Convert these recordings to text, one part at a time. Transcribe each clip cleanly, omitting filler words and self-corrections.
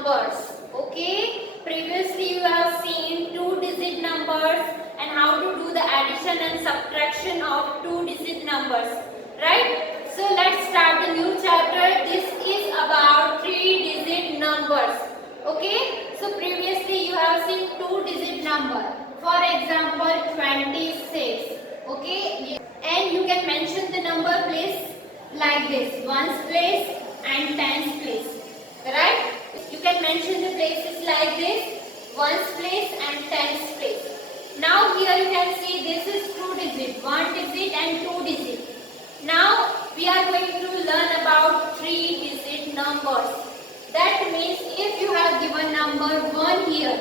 numbers. Okay, previously you have seen two-digit numbers and how to do the addition and subtraction of two-digit numbers, right? So let's start the new chapter. This is about three-digit numbers. Okay, so previously you have seen two-digit number. For example, 26. Okay, and you can mention the number place like this: ones place and tens place. Right? You can mention the places like this: ones place and tens place. Now here you can see this is two digit, one digit and two digit. Now we are going to learn about three digit numbers. That means if you have given number 1 here,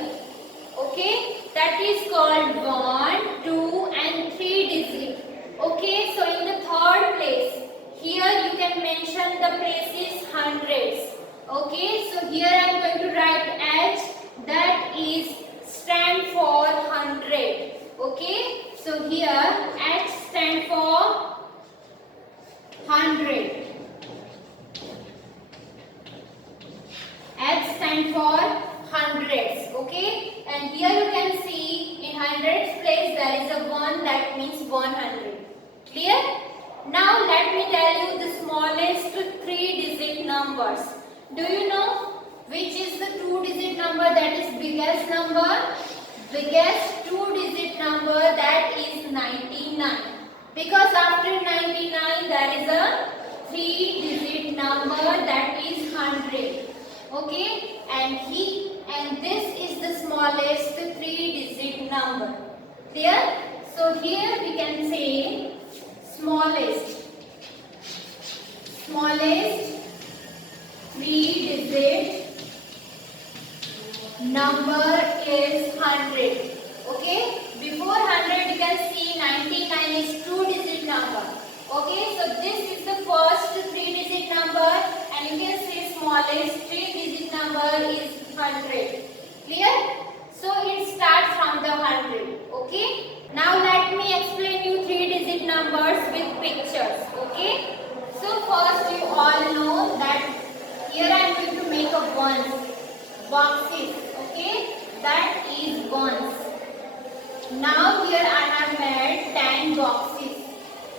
okay, that is called 1, 2 and 3 digit. Okay, so in the third place, here you can mention the places hundreds. Okay, so here I am going to write H, that is stand for 100. Okay, so here H stand for 100. H stand for hundreds. Okay, and here you can see in hundreds place there is a 1, that means 100. Clear? Now let me tell you the smallest three digit numbers. Do you know which is the two-digit number that is biggest number? Biggest two-digit number, that is 99. Because after 99 there is a three-digit number, that is 100. Okay, and this is the smallest three-digit number. Clear? So here we can say smallest three-digit number is 100. Okay, before 100 you can see 99 is two-digit number. Okay, so this is the first three-digit number, and you can see smallest three-digit number is 100. Clear? So it starts from the 100. Okay. Now let me explain you three-digit numbers with pictures. Okay. So first you all know that here I am going to make a ones, boxes. Okay. That is ones. Now here I have made 10 boxes.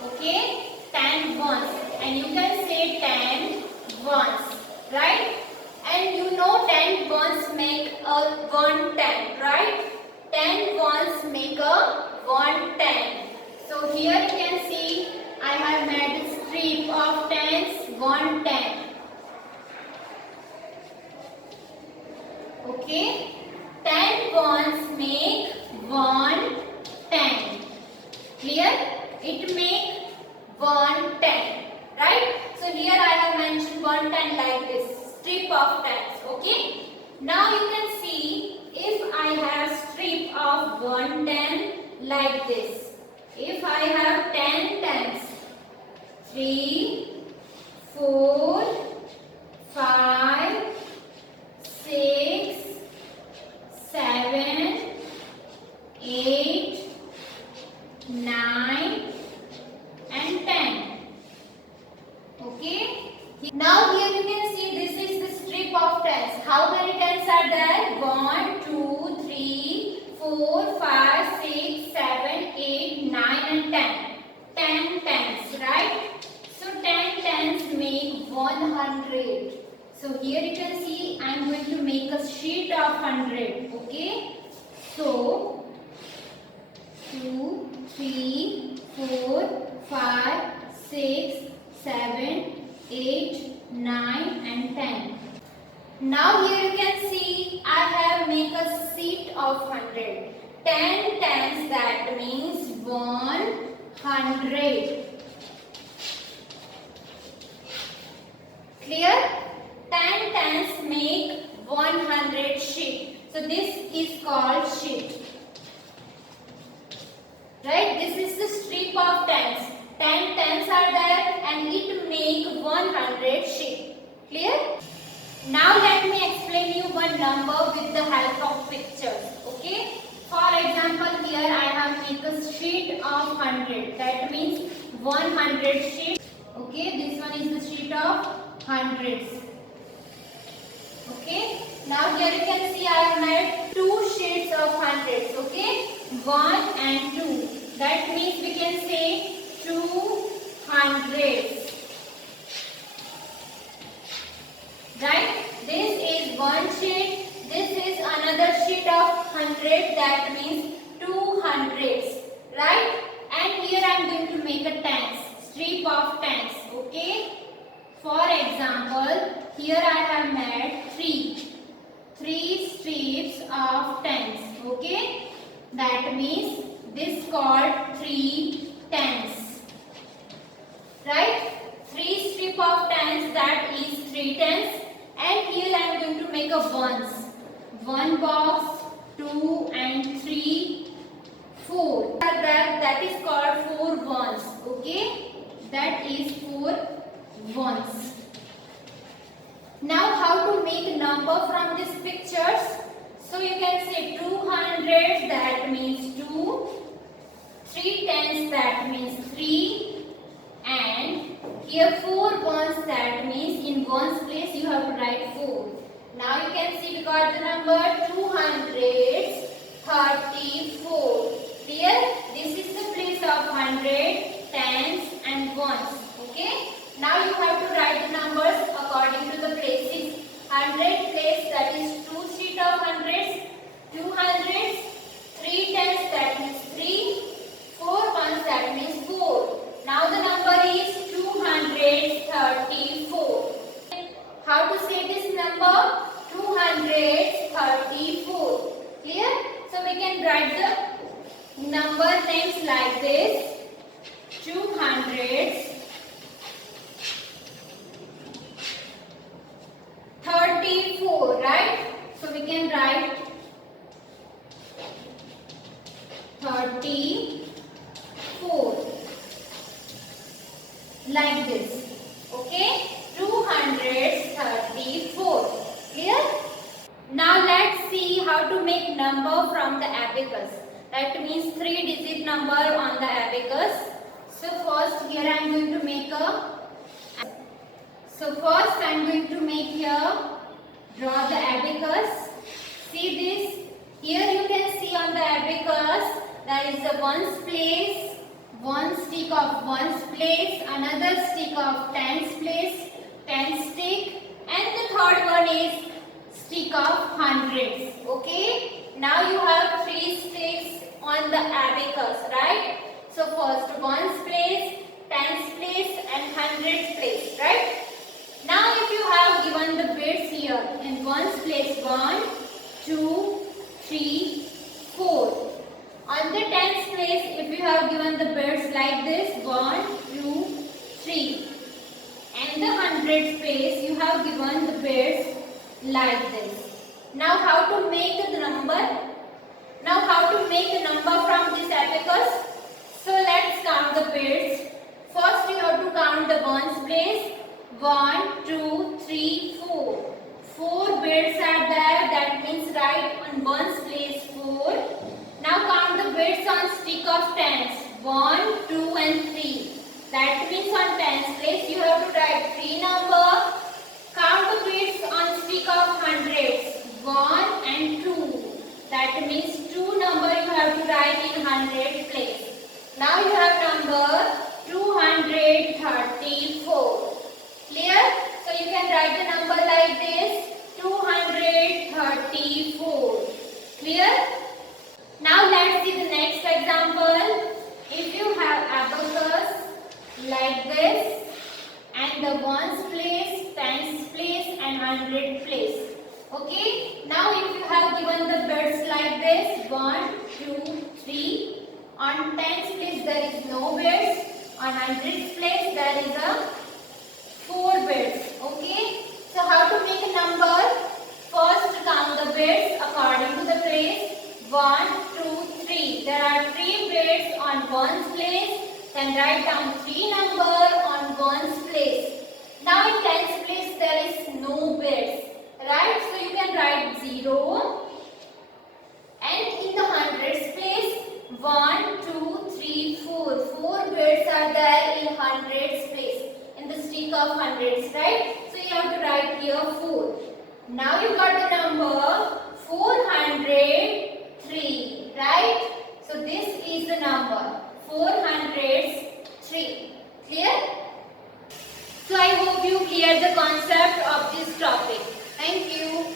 Okay. 10 ones. And you can say 10 ones. Right? And you know 10 ones make a 110. Right? 10 ones make a 110. So here you can see I have made a strip of tens, 110. Okay, 10 ones make 110. Clear? It make 110. Right? So here I have mentioned 110 like this, strip of tens. Okay. Now you can see if I have strip of 110 like this. If I have 10 tens, 3, 4, 5, 6, 7, 8, 9 and 10. Okay. Now here you can see this is the strip of tens. How many tens are there? 1, 2, 3, 4, 5, 6, 7, 8, 9 and 10. 10 tens, right? So 10 tens make 100. So here you can see I am going to make a sheet of 100. Okay. So 2, 3, 4, 5, 6, 7, 8, 9 and 10. Now here you can see I have make a sheet of 100. 10 tens, that means 100. Clear? 10 tens make 100 sheet. So this is called sheet. Right? This is the strip of tens. 10 tens are there and it make 100 sheet. Clear? Now let me explain you one number with the help of pictures. Okay? For example, here I have made a sheet of 100. That means 100 sheet. Okay? This one is the sheet of hundreds. Okay? Now here you can see I have made two sheets of hundreds. Okay, 1 and 2. That means we can say 2 hundreds. Right? This is one sheet. This is another sheet of 100. That means 200s. Right? And here I am going to make a tens, strip of tens. Okay? For example, here I have made three strips of tens. Okay? That means this called 3 tens. Right? 3 strip of tens, that is 3 tens. And here I am going to make a ones. 1 box, 2 and 3, 4. That is called 4 ones. Okay? That is 4 ones. Now how to make number from these pictures? So you can say 200s, that means 2. 3 tens, that means 3. And here 4 ones, that means in ones place you have to write 4. Now you can see we got the number 234. Clear? This is the place of 100, tens and ones. Okay? Now you have to write the numbers according to the places. 100 place, that is 2 sheet of hundreds, 200s, 3 tens, that means 3, 4 ones, that means 4. Now the number is 234. How to say this number? 234. Clear? So we can write the number names like this. 200s, 34, right? So we can write 34 like this. Okay? 234. Clear? Now let's see how to make number from the abacus. That means 3-digit number on the abacus. So first here I am going to make here, draw the abacus. See this? Here you can see on the abacus there is a ones place, one stick of ones place, another stick of tens place, tens stick, and the third one is stick of hundreds. Okay? Now you have 3 sticks on the abacus, right? So first ones place, tens place and hundreds place, right? Now if you have given the bits here in ones place 1, 2, 3, 4. On the tens place, if you have given the bits like this 1, 2, 3. And the hundreds place you have given the bits like this. Now how to make the number? Now how to make the number from this abacus? So let's count the bits. First you have to count the ones place. 1, 2, 3, 4. 4 bits are there. That means write on ones place 4. Now count the bits on stick of tens. 1, 2 and 3. That means on tens place you have to write 3 number. Count the bits on stick of hundreds. 1 and 2. That means 2 number you have to write in 100 place. Now you have number 234. Clear? So you can write the number like this, 234. Clear? Now let's see the next example. If you have abacus like this and the ones place, tens place and 100 place. Okay? Now if you have given the bits like this, 1, 2, 3. On tens place there is no bits. On hundreds place there is a 4 bits. Okay? So how to make a number? First count the bits according to the place. 1, 2, 3. There are 3 bits on ones place. Then write down 3 number on ones place. Now in tens place there is no bits. Right? So you can write 0. And in the hundreds place 1, 2, 3, 4. 4 bits are there in hundreds place. In the stick of hundreds, right? So you have to write here 4. Now you got the number 403, right? So this is the number 403. Clear? So I hope you cleared the concept of this topic. Thank you.